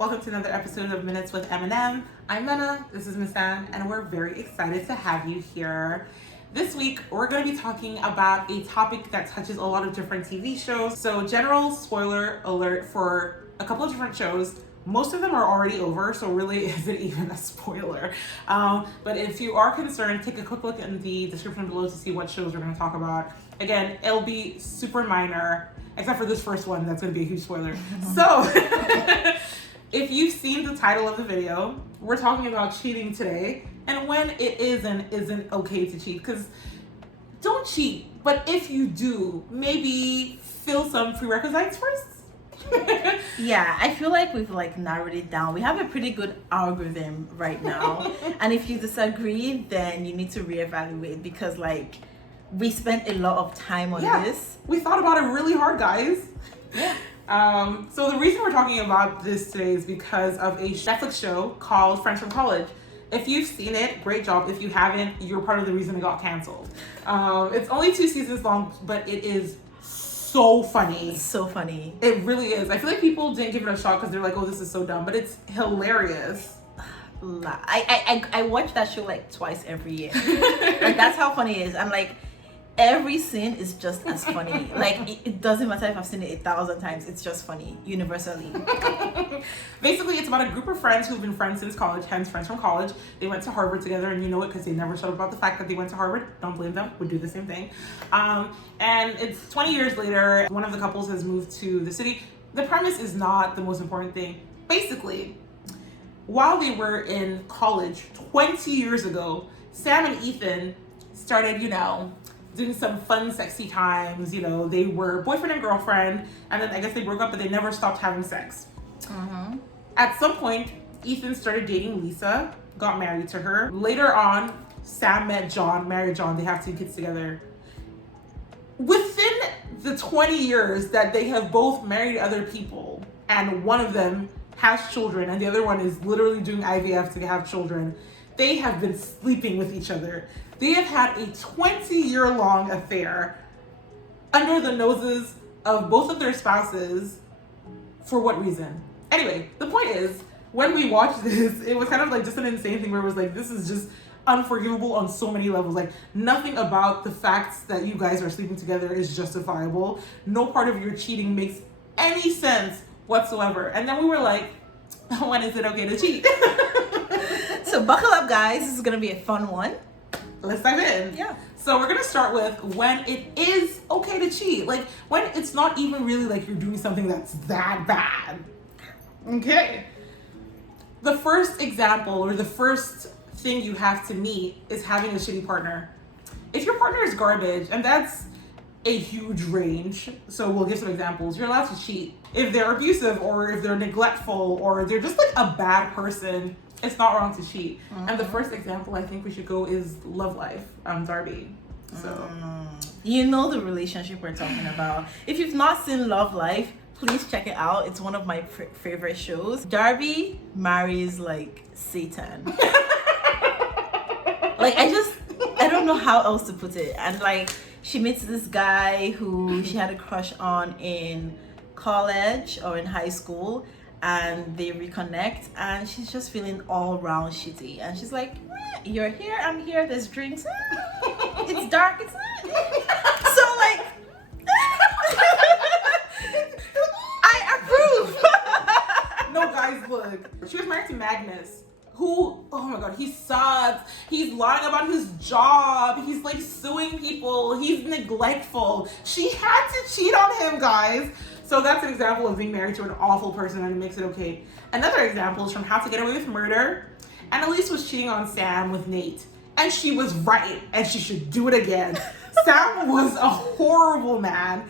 Welcome to another episode of Minutes with M&M. I'm Mena, this is Miss Ann, and we're very excited to have you here. This week, we're going to be talking about a topic that touches a lot of different TV shows. So general spoiler alert for a couple of different shows. Most of them are already over, so really isn't even a spoiler. But if you are concerned, take a quick look in the description below to see what shows we're going to talk about. Again, it'll be super minor, except for this first one, that's going to be a huge spoiler. So, if you've seen the title of the video, we're talking about cheating today, and when it is and isn't okay to cheat, because don't cheat, but if you do, maybe fill some prerequisites first. Yeah, I feel like we've narrowed it down. We have a pretty good algorithm right now. And if you disagree, then you need to reevaluate because we spent a lot of time on this. We thought about it really hard, guys. Yeah. So the reason we're talking about this today is because of a Netflix show called Friends from College. If you've seen it, great job. If you haven't, you're part of the reason it got canceled. It's only 2 seasons long, but it is so funny. It's so funny. It really is. I feel like people didn't give it a shot because they're like, oh, this is so dumb, but it's hilarious. I watch that show twice every year. That's how funny it is. And every scene is just as funny. It doesn't matter if I've seen it 1,000 times. It's just funny, universally. Basically, it's about a group of friends who've been friends since college, hence Friends from College. They went to Harvard together, and you know it because they never shut up about the fact that they went to Harvard. Don't blame them. Would do the same thing. And it's 20 years later. One of the couples has moved to the city. The premise is not the most important thing. Basically, while they were in college 20 years ago, Sam and Ethan started, doing some fun, sexy times. They were boyfriend and girlfriend, and then I guess they broke up, but they never stopped having sex. Mm-hmm. At some point, Ethan started dating Lisa, got married to her. Later on, Sam met John, married John. They have 2 kids together. Within the 20 years that they have both married other people, and one of them has children, and the other one is literally doing IVF to have children, they have been sleeping with each other. They have had a 20-year-long affair under the noses of both of their spouses. For what reason? Anyway, the point is, when we watched this, it was kind of just an insane thing where it was this is just unforgivable on so many levels. Nothing about the facts that you guys are sleeping together is justifiable. No part of your cheating makes any sense whatsoever. And then we were like, when is it okay to cheat? So buckle up, guys. This is going to be a fun one. Let's dive in. Yeah. So we're going to start with when it is okay to cheat. When it's not even really you're doing something that's that bad. Okay. The first example or the first thing you have to meet is having a shitty partner. If your partner is garbage, and that's a huge range, so we'll give some examples, you're allowed to cheat. If they're abusive or if they're neglectful or they're just a bad person, it's not wrong to cheat. Mm-hmm. And the first example I think we should go is Love Life, Darby. So you know the relationship we're talking about. If you've not seen Love Life, please check it out. It's one of my favorite shows. Darby marries Satan. I don't know how else to put it. And she meets this guy who she had a crush on in college or in high school, and they reconnect, and she's just feeling all round shitty, and she's like, you're here, I'm here, there's drinks, it's dark, it's not. So I approve. No, guys, look, she was married to Magnus, who, oh my god, he sucks. He's lying about his job. He's suing people. He's neglectful. She had to cheat on him, guys. So that's an example of being married to an awful person, and it makes it okay. Another example is from How to Get Away with Murder. Annalise was cheating on Sam with Nate, and she was right, and she should do it again. Sam was a horrible man,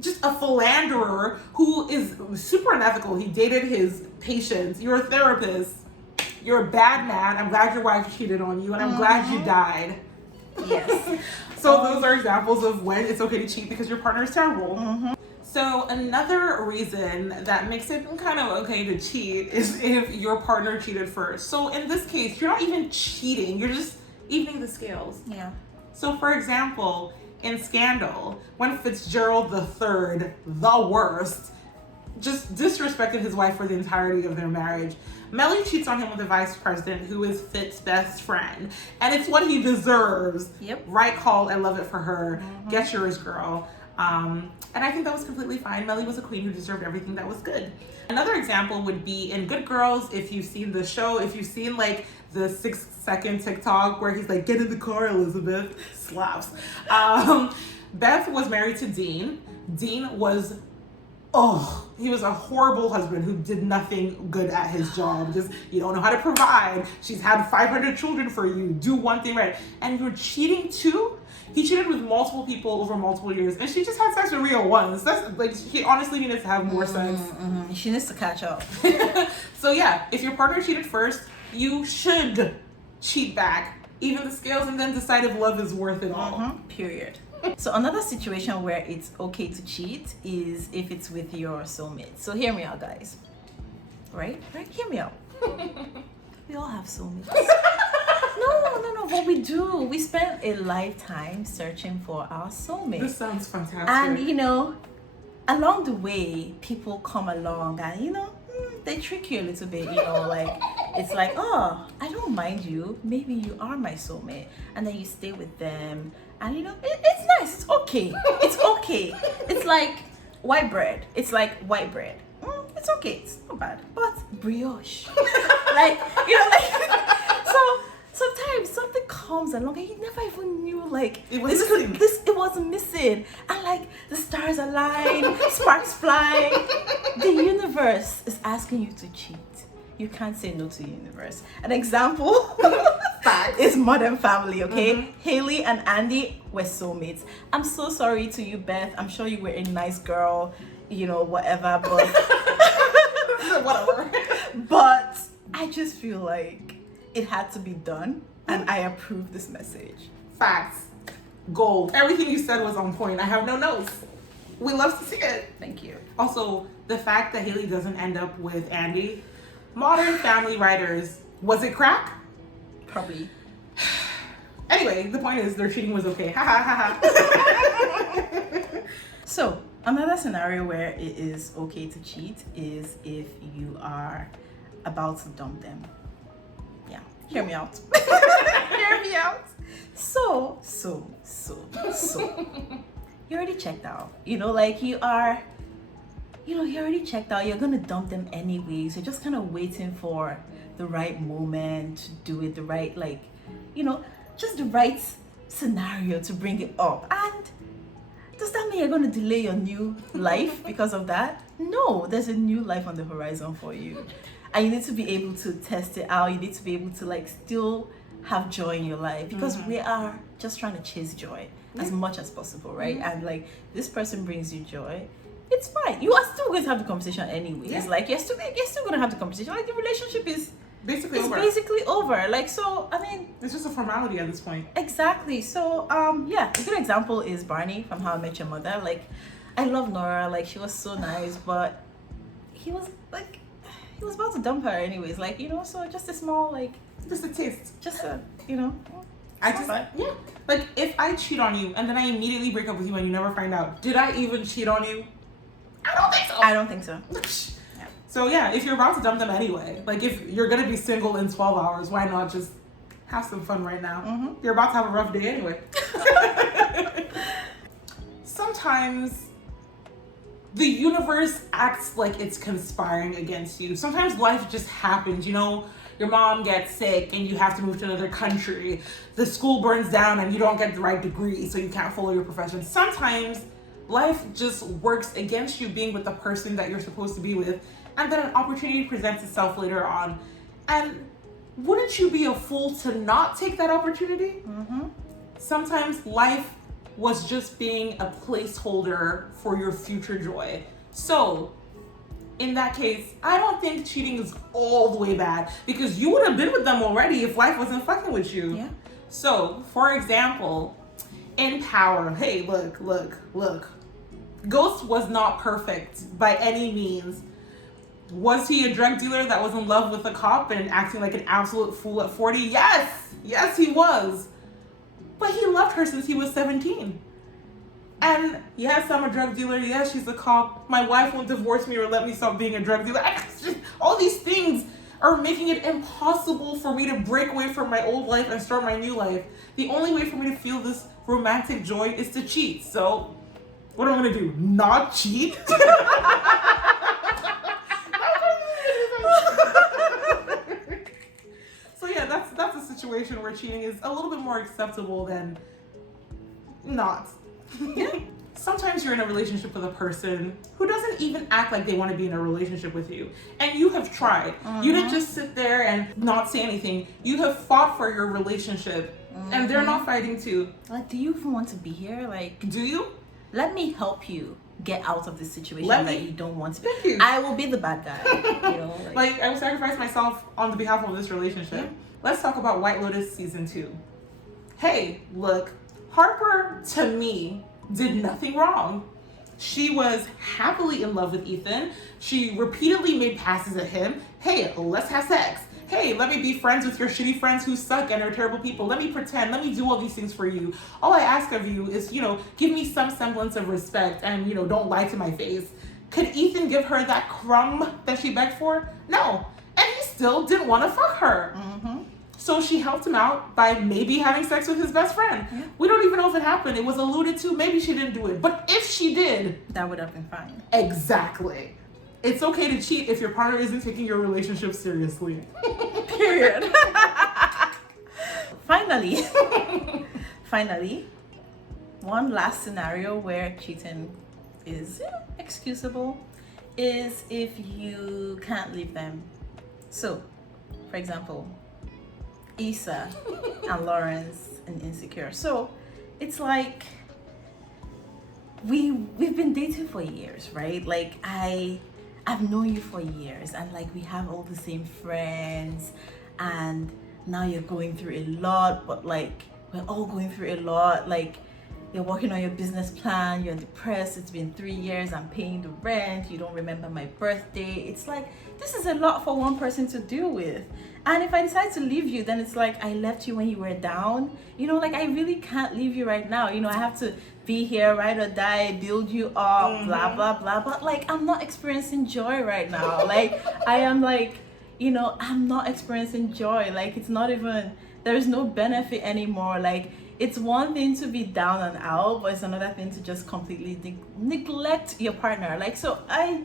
just a philanderer who is super unethical. He dated his patients. You're a therapist. You're a bad man. I'm glad your wife cheated on you, and I'm glad you died. Yes. So those are examples of when it's okay to cheat because your partner is terrible. Mm-hmm. So another reason that makes it kind of okay to cheat is if your partner cheated first. So in this case, you're not even cheating. You're just evening the scales. Yeah. So for example, in Scandal, when Fitzgerald III, the worst, just disrespected his wife for the entirety of their marriage. Melly cheats on him with the vice president, who is Fit's best friend. And it's what he deserves. Yep. Right call. I love it for her. Get yours, girl. And I think that was completely fine. Melly was a queen who deserved everything that was good. Another example would be in Good Girls, if you've seen the show, if you've seen like the 6-second TikTok where he's like, get in the car, Elizabeth, slaps. Beth was married to Dean. Dean was, he was a horrible husband who did nothing good at his job. Just, you don't know how to provide. She's had 500 children for you. Do one thing right. And you're cheating too? He cheated with multiple people over multiple years, and she just had sex with Rio once. That's like, he honestly needs to have more sex. She needs to catch up. So yeah, if your partner cheated first, you should cheat back. Even the scales, and then decide if love is worth it all. Period. So another situation where it's okay to cheat is if it's with your soulmate. So hear me out, guys. Right? Hear me out. We all have soulmates. No. What we do, we spend a lifetime searching for our soulmate. This sounds fantastic. And along the way, people come along and they trick you a little bit. Like it's like, oh, I don't mind you. Maybe you are my soulmate, and then you stay with them, and it's nice. It's okay. It's okay. It's like white bread. It's It's okay. It's not bad, but brioche. So sometimes something comes along and you never even knew it was missing. It was missing, and the stars align, sparks fly. The universe is asking you to cheat. You can't say no to the universe. An example is Modern Family, okay? Haley and Andy were soulmates. I'm so sorry to you, Beth. I'm sure you were a nice girl, whatever, but whatever. But I just feel like it had to be done, and I approve this message. Facts. Gold. Everything you said was on point. I have no notes. We love to see it. Thank you. Also, the fact that Haley doesn't end up with Andy. Modern Family writers, was it crack? Probably. Anyway, the point is their cheating was okay. Ha ha ha. So, another scenario where it is okay to cheat is if you are about to dump them. Yeah, hear me out. Hear me out. So. You already checked out. You already checked out. You're gonna dump them anyways. You're just kind of waiting for the right moment to do it, the right, just the right scenario to bring it up. And does that mean you're gonna delay your new life because of that? No, there's a new life on the horizon for you. And you need to be able to test it out. You need to be able to still have joy in your life, because we are just trying to chase joy as much as possible, right? And this person brings you joy, it's fine. You are still going to have the conversation anyways. Yeah. You're still going to have the conversation. The relationship is basically over. It's just a formality at this point. Exactly. So a good example is Barney from How I Met Your Mother. I love Nora. She was so nice, but he was about to dump her anyways. So just a small just a taste. Just a if I cheat on you and then I immediately break up with you and you never find out, did I even cheat on you? I don't think so. Yeah. So yeah, if you're about to dump them anyway, if you're gonna be single in 12 hours, why not just have some fun right now? You're about to have a rough day anyway. Sometimes the universe acts like it's conspiring against you. Sometimes life just happens, Your mom gets sick and you have to move to another country. The school burns down and you don't get the right degree, so you can't follow your profession. Sometimes life just works against you being with the person that you're supposed to be with, and then an opportunity presents itself later on. And wouldn't you be a fool to not take that opportunity? Sometimes life was just being a placeholder for your future joy. So in that case, I don't think cheating is all the way bad, because you would have been with them already if life wasn't fucking with you. Yeah. So, for example, in Power, hey, look. Ghost was not perfect by any means. Was he a drug dealer that was in love with a cop and acting like an absolute fool at 40? Yes, he was. But he loved her since he was 17. And yes, I'm a drug dealer. Yes, she's a cop. My wife won't divorce me or let me stop being a drug dealer. All these things are making it impossible for me to break away from my old life and start my new life. The only way for me to feel this romantic joy is to cheat. So, what am I gonna do? Not cheat? So yeah, that's a situation where cheating is a little bit more acceptable than not. Sometimes you're in a relationship with a person who doesn't even act like they want to be in a relationship with you. And you have tried. You didn't just sit there and not say anything. You have fought for your relationship. And they're not fighting too. Like, do you even want to be here? Like, Do you? let me help you get out of this situation that you don't want to be. Thank you. I will be the bad guy. You know, Like, I will sacrifice myself on the behalf of this relationship. Yeah. Let's talk about White Lotus season 2. Hey, look, Harper, to me, did nothing wrong. She was happily in love with Ethan. She repeatedly made passes at him. Hey, let's have sex. Hey, let me be friends with your shitty friends who suck and are terrible people. Let me pretend. Let me do all these things for you. All I ask of you is, give me some semblance of respect and, don't lie to my face. Could Ethan give her that crumb that she begged for? No. And he still didn't want to fuck her. So she helped him out by maybe having sex with his best friend. Yeah. We don't even know if it happened. It was alluded to. Maybe she didn't do it. But if she did, that would have been fine. exactly. It's okay to cheat if your partner isn't taking your relationship seriously. Period. Finally, one last scenario where cheating is excusable is if you can't leave them. So, for example, Issa and Lawrence and Insecure. So it's like we've been dating for years, right? Like I've known you for years, and like we have all the same friends, and now you're going through a lot, but like we're all going through a lot. Like you're working on your business plan, you're depressed, it's been 3 years, I'm paying the rent, you don't remember my birthday. It's like, this is a lot for one person to deal with. And if I decide to leave you, then it's like I left you when you were down. Like I really can't leave you right now. I have to be here, ride or die, build you up, blah, blah, blah. But like, I'm not experiencing joy right now. Like, I am like, I'm not experiencing joy. Like, it's not even, there's no benefit anymore. Like, it's one thing to be down and out, but it's another thing to just completely neglect your partner. Like, so I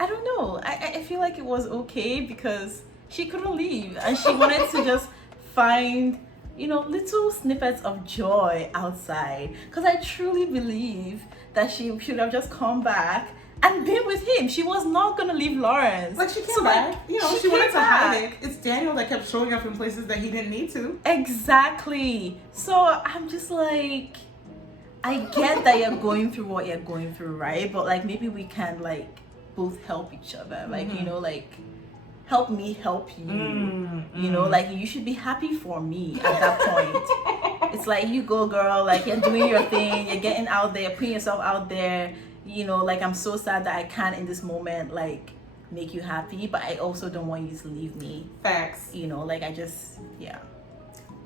don't know. I feel like it was okay because she couldn't leave and she wanted to just find, little snippets of joy outside. Because I truly believe that she should have just come back and been with him. She was not gonna leave Lawrence. Like she came back. She wanted to hide it. It's Daniel that kept showing up in places that he didn't need to. Exactly. So I'm just like, I get that you're going through what you're going through, right? But like maybe we can like both help each other. Like, like help me help you. Like you should be happy for me at that point. It's like, you go girl, like you're doing your thing, you're getting out there, putting yourself out there. Like I'm so sad that I can't in this moment like make you happy, but I also don't want you to leave me. Facts. Like I just, yeah.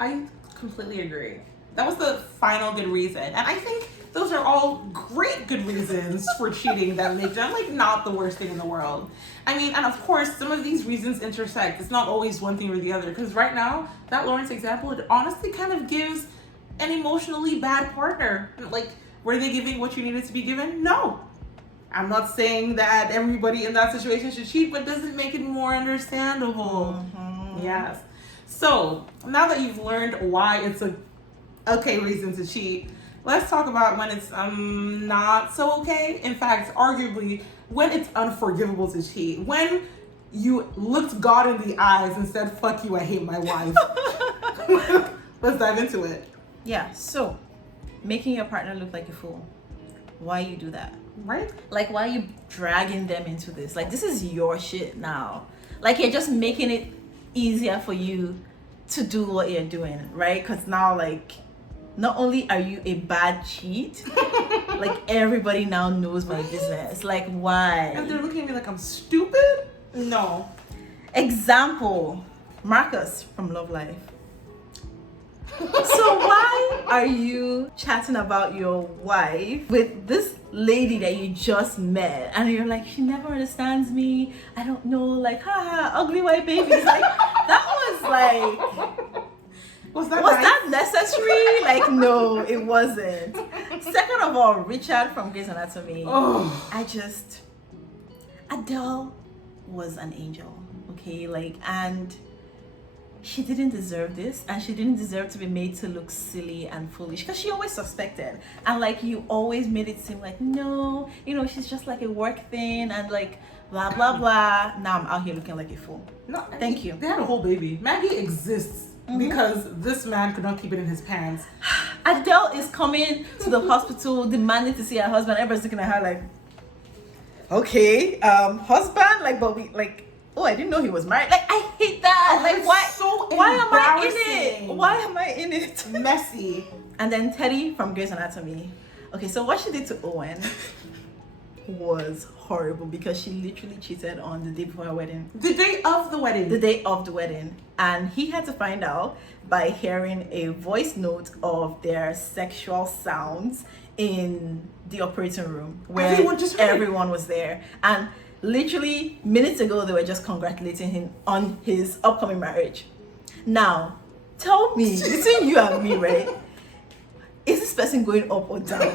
I completely agree. That was the final good reason. And I think those are all great good reasons for cheating that make them like not the worst thing in the world. I mean, and of course, some of these reasons intersect. It's not always one thing or the other. Because right now, that Lawrence example, it honestly kind of gives an emotionally bad partner. Like, were they giving what you needed to be given? No. I'm not saying that everybody in that situation should cheat, but does it make it more understandable? Yes. So, now that you've learned why it's a okay reason to cheat, let's talk about when it's not so okay. In fact, arguably, when it's unforgivable to cheat. When you looked God in the eyes and said, fuck you, I hate my wife. Let's dive into it. Yeah, so making your partner look like a fool. Why you do that? Right? Like, why are you dragging them into this? Like, this is your shit now. Like, you're just making it easier for you to do what you're doing, right? Because now, like, not only are you a bad cheat, like, everybody now knows my business. Like, why? And they're looking at me like I'm stupid? No. Example, Marcus from Love Life. So why are you chatting about your wife with this lady that you just met, and you're like, she never understands me, I don't know, like, haha, ugly white babies. Like, that was like, Was was that necessary? Like, no, it wasn't. Second of all, Richard from Grey's Anatomy. Oh. Adele was an angel, okay? Like, and she didn't deserve this, and she didn't deserve to be made to look silly and foolish, because she always suspected, and like, you always made it seem like, no, you know, she's just like a work thing, and like, blah blah blah. Now I'm out here looking like a fool. No, thank you. They had a whole baby. Maggie exists because this man could not keep it in his pants. Adele is coming to the hospital demanding to see her husband. Everybody's looking at her like, okay, husband, like, but we like, oh, I didn't know he was married. Like, I hate that. Oh, like, it's why? so Why am I in embarrassing. it? Why am I in it? Messy. And then Teddy from Grey's Anatomy. Okay, so what she did to Owen was horrible, because she literally cheated on the day before her wedding. The day of the wedding. The day of the wedding. And he had to find out by hearing a voice note of their sexual sounds in the operating room, where everyone was there. And literally minutes ago, they were just congratulating him on his upcoming marriage. Now, tell me, between you and me, right? Is this person going up or down?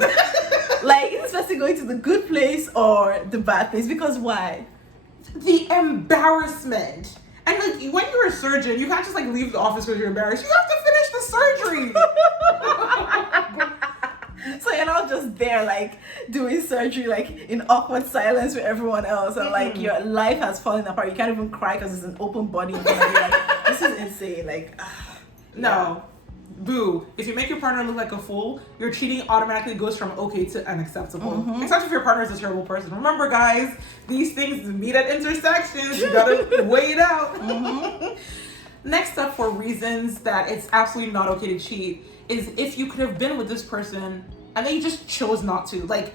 Like, is this person going to the good place or the bad place? Because why? The embarrassment. And like, when you're a surgeon, you can't just like leave the office because you're embarrassed. You have to finish the surgery. So you're not just there like doing surgery like in awkward silence with everyone else, and like your life has fallen apart. You can't even cry because it's an open body. And you're like, this is insane. Like, no. Boo. If you make your partner look like a fool, your cheating automatically goes from okay to unacceptable. Especially if your partner is a terrible person. Remember, guys, these things meet at intersections. You gotta weigh it out. Next up, for reasons that it's absolutely not okay to cheat, is if you could have been with this person and then you just chose not to. Like,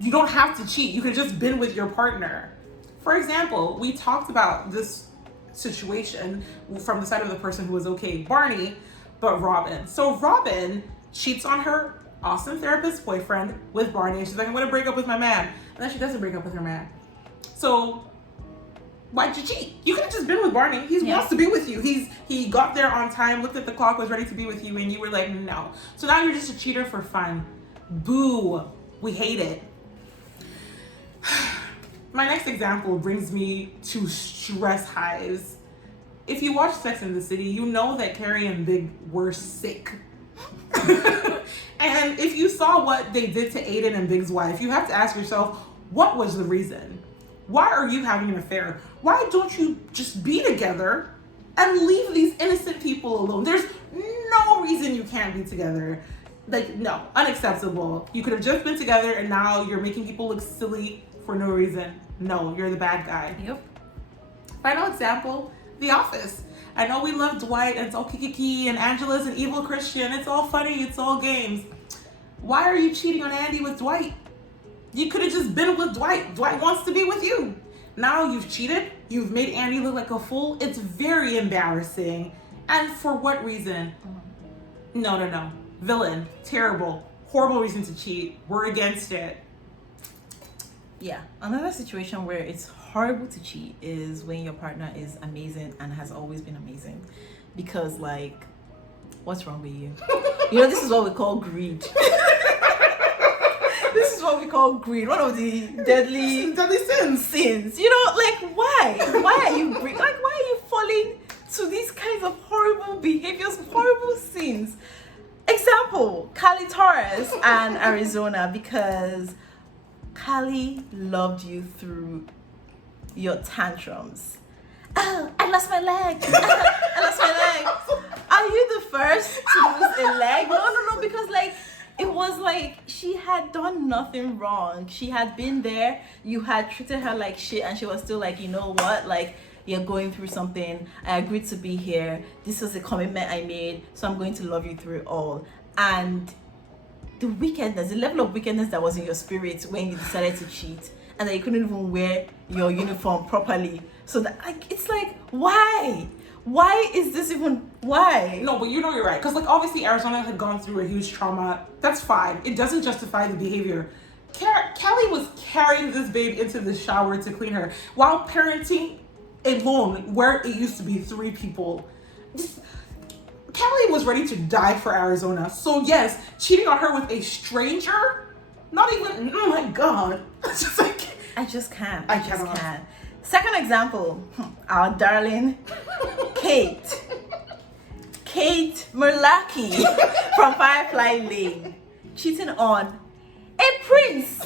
you don't have to cheat. You could have just been with your partner. For example, we talked about this situation from the side of the person who was okay, Barney, but Robin. So Robin cheats on her awesome therapist boyfriend with Barney, and she's like, I'm gonna break up with my man. And then she doesn't break up with her man. So why'd you cheat? You could have just been with Barney. He wants to be with you. He got there on time, looked at the clock, was ready to be with you, and you were like, no. So now you're just a cheater for fun. Boo. We hate it. My next example brings me to stress highs. If you watch Sex and the City, you know that Carrie and Big were sick. And if you saw what they did to Aiden and Big's wife, you have to ask yourself, what was the reason? Why are you having an affair? Why don't you just be together and leave these innocent people alone? There's no reason you can't be together. Like, no, unacceptable. You could have just been together and now you're making people look silly for no reason. No, you're the bad guy. Yep. Final example, The Office. I know we love Dwight and it's all kiki and Angela's an evil Christian. It's all funny, it's all games. Why are you cheating on Andy with Dwight? You could have just been with Dwight. Dwight wants to be with you. Now you've cheated. You've made Andy look like a fool. It's very embarrassing. And for what reason? No. Villain. Terrible. Horrible reason to cheat. We're against it. Yeah. Another situation where it's horrible to cheat is when your partner is amazing and has always been amazing. Because, like, what's wrong with you? You know, this is what we call greed. This is what we call greed. One of the deadly sins. You know, like, why? Why are you why are you falling to these kinds of horrible behaviors, horrible sins? Example, Cali Torres and Arizona, because Cali loved you through your tantrums. Oh, I lost my leg. I lost my leg. Are you the first to lose a leg? No, because like, it was like she had done nothing wrong. She had been there. You had treated her like shit, and she was still like, you know what? Like, you're going through something. I agreed to be here. This is a commitment I made, so I'm going to love you through it all. And the wickedness, the level of wickedness that was in your spirit when you decided to cheat, and that you couldn't even wear your uniform properly. So that, like, it's like, why? Why is this even Why? No, but you know you're right. Because, like, obviously Arizona had gone through a huge trauma. That's fine. It doesn't justify the behavior. Kelly was carrying this babe into the shower to clean her while parenting alone, where it used to be 3 people. Kelly was ready to die for Arizona. So, yes, cheating on her with a stranger? Not even, oh my God. It's just like, I just can't. I just cannot. can't. Second example, our darling Kate. Kate Merlaki from Firefly Lane. Cheating on a prince.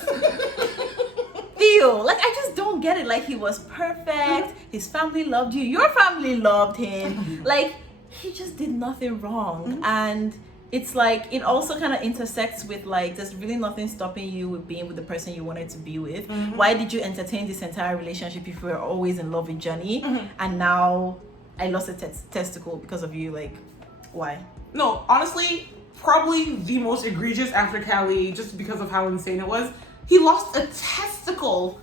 Theo. Like, I just don't get it. Like, he was perfect. His family loved you. Your family loved him. Like, he just did nothing wrong. And it's like, it also kind of intersects with, like, there's really nothing stopping you with being with the person you wanted to be with. Why did you entertain this entire relationship if you were always in love with Johnny? And now I lost a testicle because of you? Like, why? No, honestly, probably the most egregious after Callie, just because of how insane it was. He lost a testicle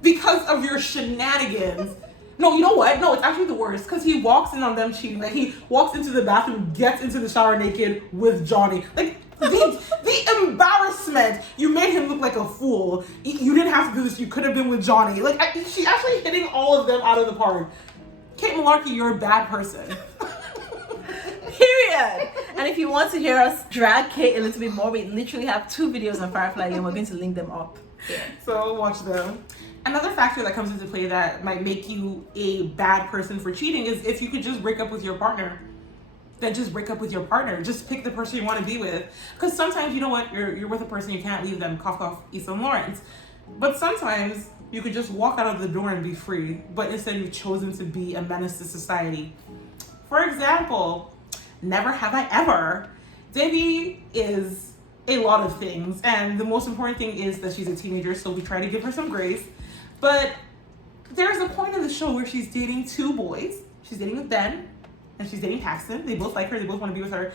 because of your shenanigans. No, you know what? No, it's actually the worst, because he walks in on them cheating. Like, he walks into the bathroom, gets into the shower naked with Johnny. Like, the embarrassment. You made him look like a fool. You didn't have to do this. You could have been with Johnny. Like, she's actually hitting all of them out of the park. Kate Malarkey, you're a bad person. Period. And if you want to hear us drag Kate a little bit more, we literally have 2 videos on Firefly and we're going to link them up. So watch them. Another factor that comes into play that might make you a bad person for cheating is if you could just break up with your partner. Then just break up with your partner. Just pick the person you want to be with. Because sometimes, you know what, you're with a person, you can't leave them, cough cough, Issa Lawrence. But sometimes you could just walk out of the door and be free. But instead you've chosen to be a menace to society. For example, never have I ever. Debbie is a lot of things, and the most important thing is that she's a teenager, so we try to give her some grace. But there's a point in the show where she's dating 2 boys. She's dating with Ben, and she's dating Paxton. They both like her, they both want to be with her.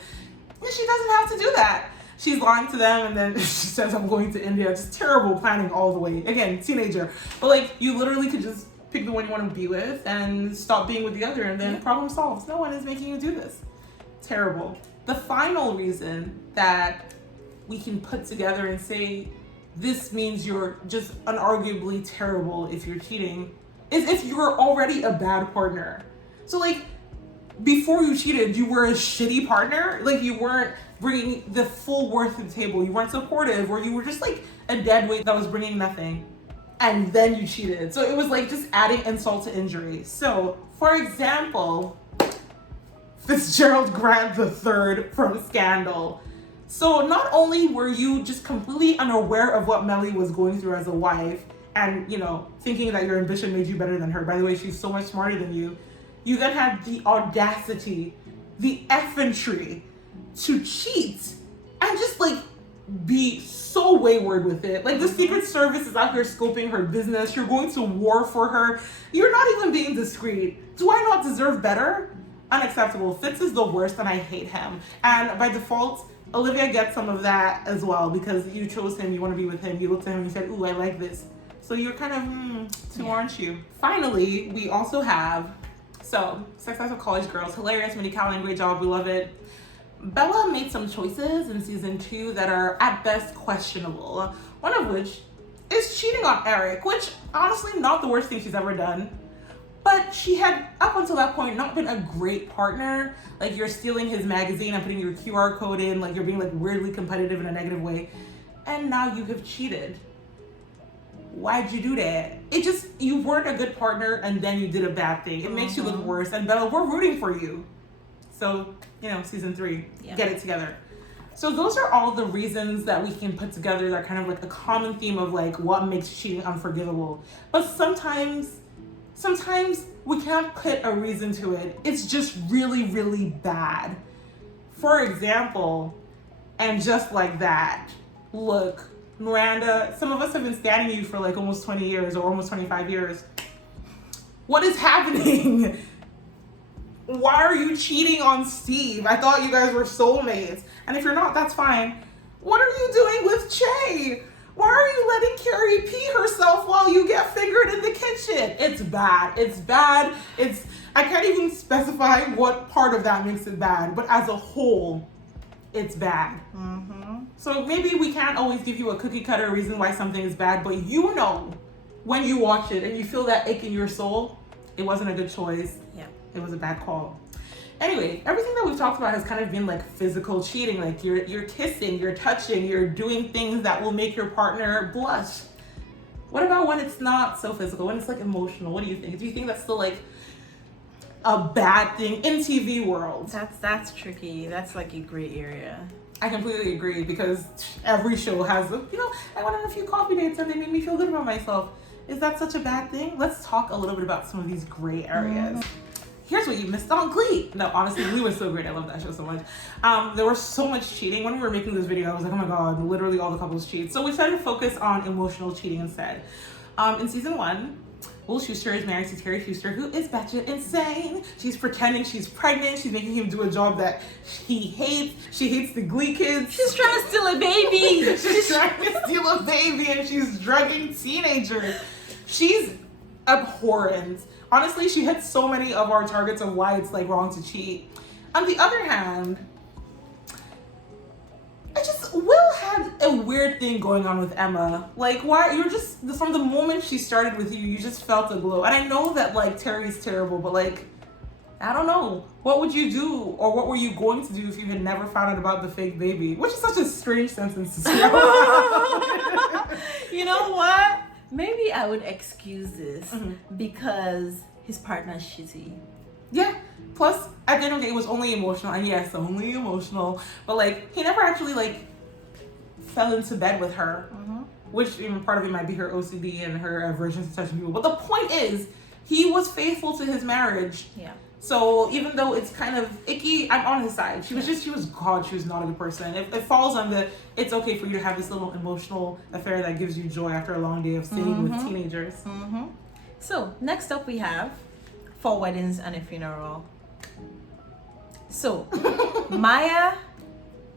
And she doesn't have to do that. She's lying to them, and then she says, I'm going to India. Just terrible planning all the way. Again, teenager. But, like, you literally could just pick the one you want to be with and stop being with the other, and then problem solves. No one is making you do this. Terrible. The final reason that we can put together and say this means you're just unarguably terrible if you're cheating is if you're already a bad partner. So, like, before you cheated, you were a shitty partner. Like, you weren't bringing the full worth to the table. You weren't supportive, or you were just like a dead weight that was bringing nothing. And then you cheated. So it was like just adding insult to injury. So, for example, Fitzgerald Grant III from Scandal. So not only were you just completely unaware of what Melly was going through as a wife, and, you know, thinking that your ambition made you better than her. By the way, she's so much smarter than you. You then had the audacity, the effrontery to cheat and just, like, be so wayward with it. Like, the Secret Service is out here scoping her business. You're going to war for her. You're not even being discreet. Do I not deserve better? Unacceptable. Fitz is the worst, and I hate him. And by default, Olivia gets some of that as well, because you chose him, you want to be with him, you looked at him and you said, ooh, I like this. So you're kind of, too, aren't you? Finally, we also have, Sex Life of College Girls, hilarious, Mindy Kaling, great job, we love it. Bella made some choices in season 2 that are at best questionable. One of which is cheating on Eric, which honestly not the worst thing she's ever done. But she had, up until that point, not been a great partner. Like, you're stealing his magazine and putting your QR code in, like, you're being, like, weirdly competitive in a negative way. And now you have cheated. Why'd you do that? It just, you weren't a good partner and then you did a bad thing. It makes you look worse. And Bella, we're rooting for you. So, you know, season 3, get it together. So those are all the reasons that we can put together that kind of like a common theme of like what makes cheating unforgivable. But sometimes we can't put a reason to it. It's just really, really bad. For example, and just like that, look, Miranda, some of us have been standing you for like almost 20 years or almost 25 years. What is happening? Why are you cheating on Steve? I thought you guys were soulmates. And if you're not, that's fine. What are you doing with Che? Why are you letting Carrie pee herself while you get fingered in the kitchen? It's bad. It's bad. I can't even specify what part of that makes it bad, but as a whole, it's bad. Mm-hmm. So maybe we can't always give you a cookie cutter reason why something is bad, but you know when you watch it and you feel that ache in your soul, it wasn't a good choice. Yeah. It was a bad call. Anyway, everything that we've talked about has kind of been like physical cheating, like you're kissing, you're touching, you're doing things that will make your partner blush. What about when it's not so physical, when it's like emotional? What do you think? Do you think that's still like a bad thing in TV world? That's tricky. That's like a gray area. I completely agree, because every show has, I went on a few coffee dates and they made me feel good about myself. Is that such a bad thing? Let's talk a little bit about some of these gray areas. Here's what you missed on Glee. No, honestly, Glee was so great. I love that show so much. There was so much cheating. When we were making this video, I was like, oh my God, literally all the couples cheat. So we decided to focus on emotional cheating instead. In season 1, Will Schuester is married to Terry Schuster, who is batshit insane. She's pretending she's pregnant. She's making him do a job that he hates. She hates the Glee kids. She's trying to steal a baby. She's trying to steal a baby, and she's drugging teenagers. She's abhorrent. Honestly, she hits so many of our targets of why it's like wrong to cheat. On the other hand, Will had a weird thing going on with Emma. Like, why you're just from the moment she started with you, you just felt a glow. And I know that like Terry's terrible, but like, I don't know. What would you do, or what were you going to do if you had never found out about the fake baby? Which is such a strange sentence to say. You know what? Maybe I would excuse this because his partner's shitty. Yeah. Plus, at the end of the day, it was only emotional. And yes, only emotional. But like, he never actually like fell into bed with her. Which even part of it might be her OCD and her aversion to touching people. But the point is, he was faithful to his marriage. Yeah. So even though it's kind of icky, I'm on his side. She was God, she was not a good person. It falls on it's okay for you to have this little emotional affair that gives you joy after a long day of staying with teenagers. So next up we have 4 weddings and a funeral. So Maya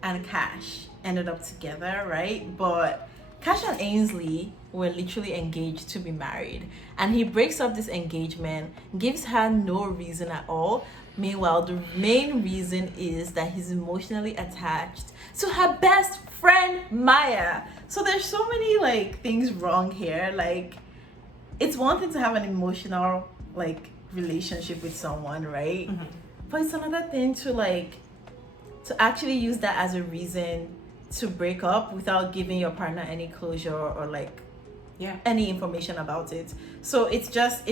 and Cash ended up together, right? But Cash and Ainsley were literally engaged to be married, and he breaks up this engagement, gives her no reason at all. Meanwhile, the main reason is that he's emotionally attached to her best friend Maya. So there's so many like things wrong here. Like, it's one thing to have an emotional like relationship with someone, right? But it's another thing to actually use that as a reason to break up without giving your partner any closure or any information about it. So it's just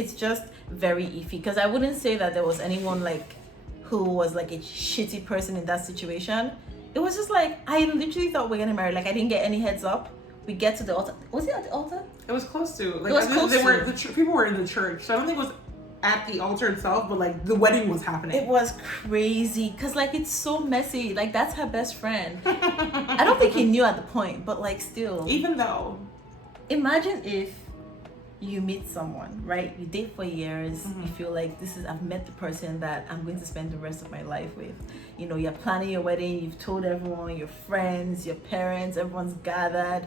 very iffy, because I wouldn't say that there was anyone like who was like a shitty person in that situation. It was just like, I literally thought we're getting married. Like, I didn't get any heads up. We get to the altar. Was it at the altar? It was close to. Like, it was close to. People were in the church, so I don't think it was at the altar itself, but like the wedding was happening. It was crazy, because like it's so messy. Like, that's her best friend. I don't think he knew at the point, but like still. Even though. Imagine if you meet someone, right? You date for years. You feel like I've met the person that I'm going to spend the rest of my life with. You know, you're planning your wedding. You've told everyone, your friends, your parents, everyone's gathered.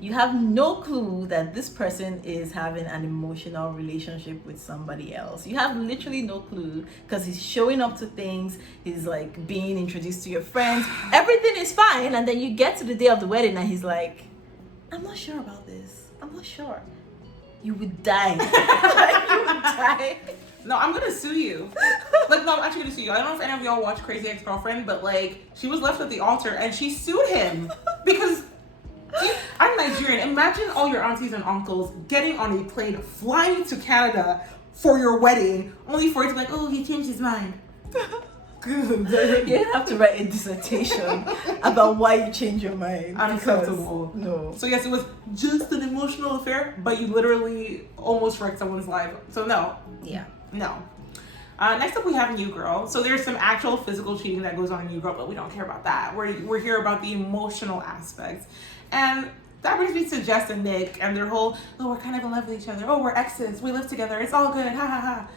You have no clue that this person is having an emotional relationship with somebody else. You have literally no clue, because he's showing up to things. He's like being introduced to your friends. Everything is fine. And then you get to the day of the wedding and he's like, I'm not sure about this. I'm not sure. You would die. You would die. No, I'm gonna sue you. Like, no, I'm actually gonna sue you. I don't know if any of y'all watch Crazy Ex-Girlfriend, but like, she was left at the altar and she sued him because I'm Nigerian. Imagine all your aunties and uncles getting on a plane, flying to Canada for your wedding, only for it to be like, oh, he changed his mind. You have to write a dissertation about why you change your mind. Unacceptable. No. So yes, it was just an emotional affair, but you literally almost wrecked someone's life. So no. Yeah. No. Next up, we have New Girl. So there's some actual physical cheating that goes on in New Girl, but we don't care about that. We're here about the emotional aspects. And that brings me to Jess and Nick and their whole, oh, we're kind of in love with each other. Oh, we're exes. We live together. It's all good. Ha ha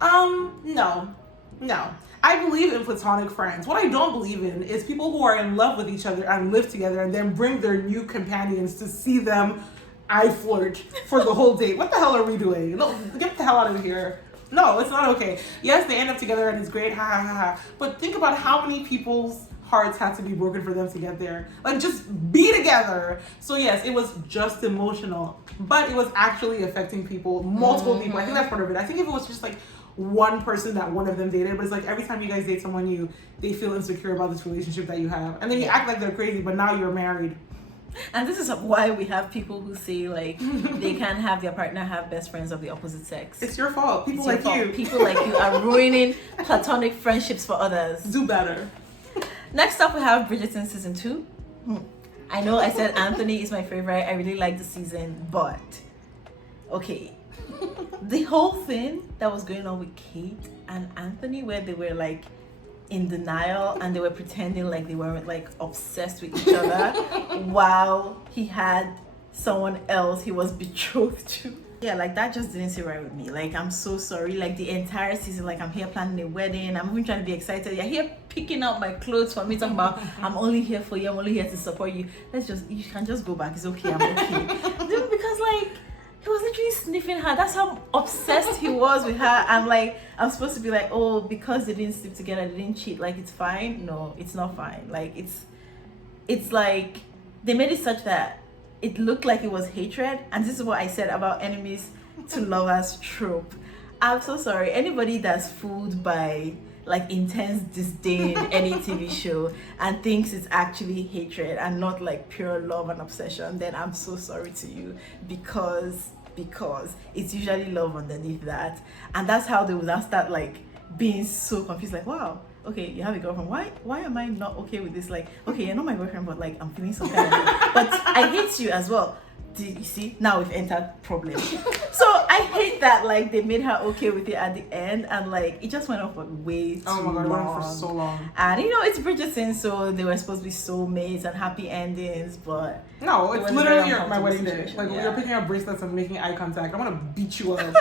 ha. No. No. I believe in platonic friends. What I don't believe in is people who are in love with each other and live together and then bring their new companions to see them I flirt for the whole date. What the hell are we doing? No, get the hell out of here. No, it's not okay. Yes, they end up together and it's great, ha ha ha ha. But think about how many people's hearts had to be broken for them to get there. Like, just be together. So yes, it was just emotional, but it was actually affecting people, multiple people. I think that's part of it. I think if it was just like one person that one of them dated, but it's like every time you guys date someone new, they feel insecure about this relationship that you have. And then you act like they're crazy, but now you're married. And this is why we have people who say like they can't have their partner have best friends of the opposite sex. It's your fault. People It's your like fault. you. People like you are ruining platonic friendships for others. Do better. Next up, we have Bridgerton season 2. I know I said Anthony is my favorite. I really like the season, but okay. The whole thing that was going on with Kate and Anthony, where they were like in denial and they were pretending like they weren't like obsessed with each other while he had someone else he was betrothed to. Yeah, like that just didn't sit right with me. Like, I'm so sorry. Like the entire season, like I'm here planning a wedding. I'm even trying to be excited. You're here picking out my clothes for me, talking about I'm only here for you. I'm only here to support you. You can just go back. It's okay. I'm okay. Because like he was literally sniffing her. That's how obsessed he was with her. And like I'm supposed to be like, oh, because they didn't sleep together, they didn't cheat. Like it's fine. No, it's not fine. Like it's like they made it such that it looked like it was hatred. And this is what I said about enemies to lovers trope. I'm so sorry. Anybody that's fooled by like intense disdain in any TV show and thinks it's actually hatred and not like pure love and obsession, then I'm so sorry to you, because it's usually love underneath that. And that's how they would now start like being so confused, like, wow, okay, you have a girlfriend, why am I not okay with this? Like, okay, you're not my boyfriend, but like I'm feeling some kind of but I hate you as well. You see, now we've entered problem. So I hate that like they made her okay with it at the end, and like it just went on for way too long. Oh my god, it went on for so long. And you know, it's Bridgerton, so they were supposed to be soulmates and happy endings, but no, it's literally my wedding day. situation. Like, Yeah. you're picking up bracelets and making eye contact, I'm gonna beat you up.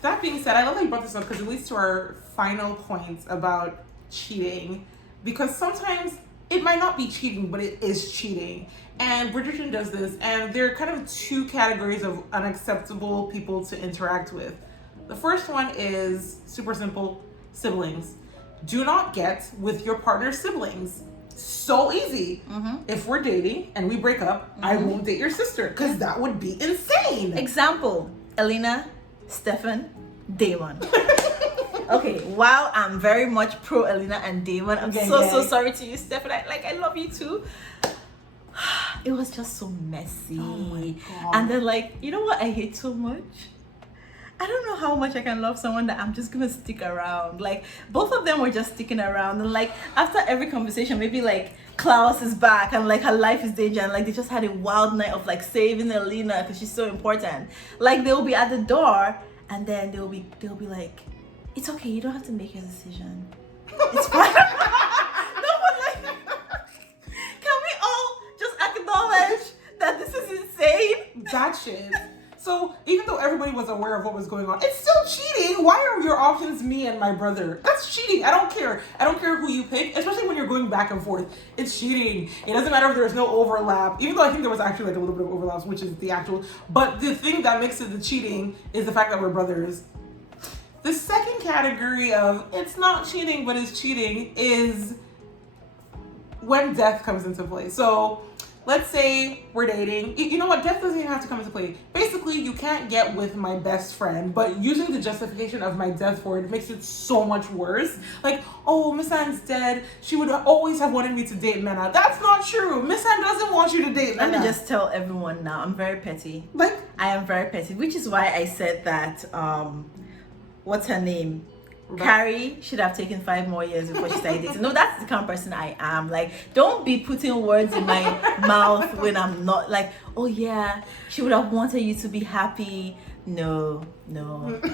That being said, I love that you brought this up because it leads to our final points about cheating, because sometimes it might not be cheating, but it is cheating. And Bridgerton does this, and there are kind of two categories of unacceptable people to interact with. The first one is super simple: siblings. Do not get with your partner's siblings. So easy. If we're dating and we break up, I won't date your sister because that would be insane. Example: Elena, Stefan, Damon. Okay, while I'm very much pro Elena and Damon, I'm so sorry to you, Stefan. I love you too. It was just so messy. Oh my God. And then like, you know what I hate so much? I don't know how much I can love someone that I'm just gonna stick around. Like, both of them were just sticking around, and like after every conversation, maybe like Klaus is back and like her life is danger, and like they just had a wild night of like saving Elena because she's so important. Like they'll be at the door and then they'll be like, it's okay, you don't have to make your decision. It's fine. No, but like, can we all just acknowledge that this is insane? That shit. So even though everybody was aware of what was going on, it's still cheating. Why are your options me and my brother? That's cheating. I don't care. I don't care who you pick, especially when you're going back and forth. It's cheating. It doesn't matter if there's no overlap, even though I think there was actually like a little bit of overlap, which is the actual. But the thing that makes it the cheating is the fact that we're brothers. The second category of it's not cheating, but it's cheating is when death comes into play. So let's say we're dating. You know what? Death doesn't even have to come into play. Basically, you can't get with my best friend, but using the justification of my death for it makes it so much worse. Like, oh, Miss Anne's dead. She would always have wanted me to date Mena. That's not true. Miss Anne doesn't want you to date Mena. Let me just tell everyone now, I'm very petty. Like, I am very petty, which is why I said that, what's her name? Carrie should have taken 5 more years before she started dating. No, that's the kind of person I am. Like, don't be putting words in my mouth when I'm not. Like, oh yeah, she would have wanted you to be happy. No.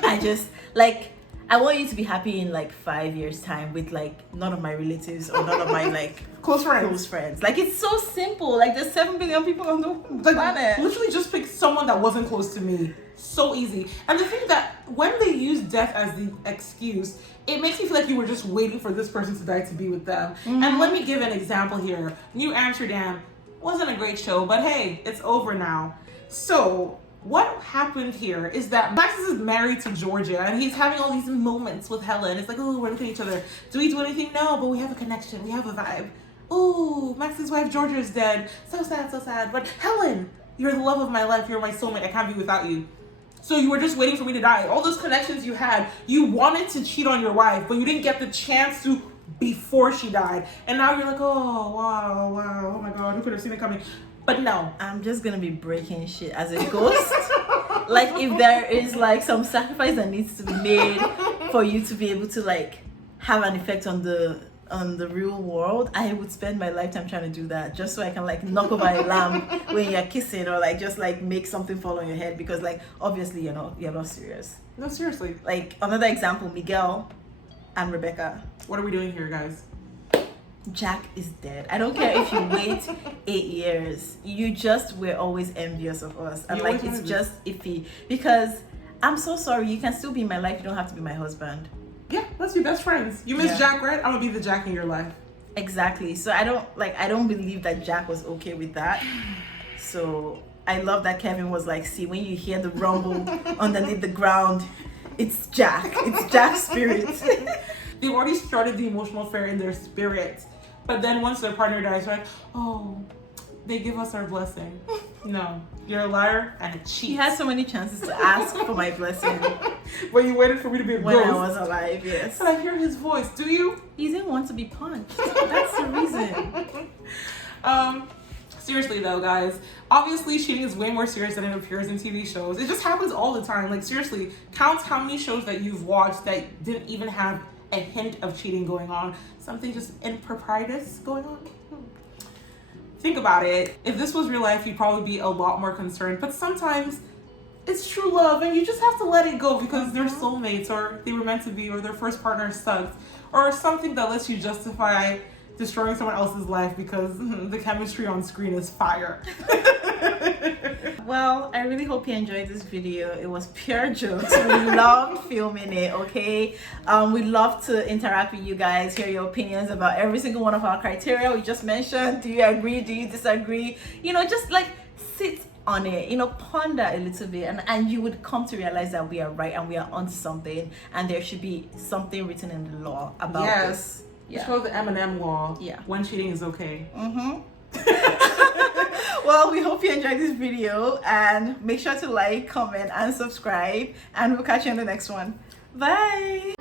I just, like, I want you to be happy in like 5 years time with like none of my relatives or none of my like close friends. Like, it's so simple. Like, there's 7 billion people on the planet. Literally just pick someone that wasn't close to me. So easy. And the thing that when they use death as the excuse, it makes me feel like you were just waiting for this person to die to be with them. And let me give an example here. New Amsterdam wasn't a great show, but hey, it's over now. So what happened here is that Max is married to Georgia and he's having all these moments with Helen. It's like, oh, we're looking at each other. Do we do anything? No, but we have a connection. We have a vibe. Oh, Max's wife Georgia is dead. So sad, so sad. But Helen, you're the love of my life. You're my soulmate. I can't be without you. So you were just waiting for me to die. All those connections you had, you wanted to cheat on your wife, but you didn't get the chance to before she died. And now you're like, oh, wow, oh my God, who could have seen it coming? But no. I'm just gonna be breaking shit as a ghost. Like, if there is like some sacrifice that needs to be made for you to be able to like have an effect on the real world, I would spend my lifetime trying to do that, just so I can like knock over a lamp when you're kissing, or like just like make something fall on your head, because like obviously you're not serious. No, seriously. Like, another example, Miguel and Rebecca. What are we doing here, guys? Jack is dead. I don't care if you wait 8 years. You just were always envious of us, and like it's just iffy, because I'm so sorry, you can still be in my life, you don't have to be my husband. Yeah, let's be best friends. You miss Jack, right? I'm gonna be the Jack in your life. Exactly. So I don't believe that Jack was okay with that. So I love that Kevin was like, see, when you hear the rumble underneath the ground, it's Jack. It's Jack's spirit. They've already started the emotional affair in their spirit. But then once their partner dies, they're like, oh, they give us our blessing. No, you're a liar and a cheat. He had so many chances to ask for my blessing. But you waited for me to be a when ghost. I was alive, yes. But I hear his voice. Do you? He didn't want to be punched. That's the reason. Seriously though, guys, obviously cheating is way more serious than it appears in TV shows. It just happens all the time. Like, seriously, count how many shows that you've watched that didn't even have a hint of cheating going on. Something just improprietous going on. Think about it. If this was real life, you'd probably be a lot more concerned. But sometimes it's true love and you just have to let it go because they're soulmates, or they were meant to be, or their first partner sucked, or something that lets you justify destroying someone else's life because the chemistry on screen is fire. Well, I really hope you enjoyed this video. It was pure jokes. We loved filming it, okay? We love to interact with you guys, hear your opinions about every single one of our criteria we just mentioned. Do you agree? Do you disagree? You know, just like sit on it, you know, ponder a little bit, and you would come to realize that we are right and we are onto something, and there should be something written in the law about this. Yeah. Show the M&M law. Yeah. When cheating is okay. Well, we hope you enjoyed this video, and make sure to like, comment, and subscribe, and we'll catch you in the next one. Bye.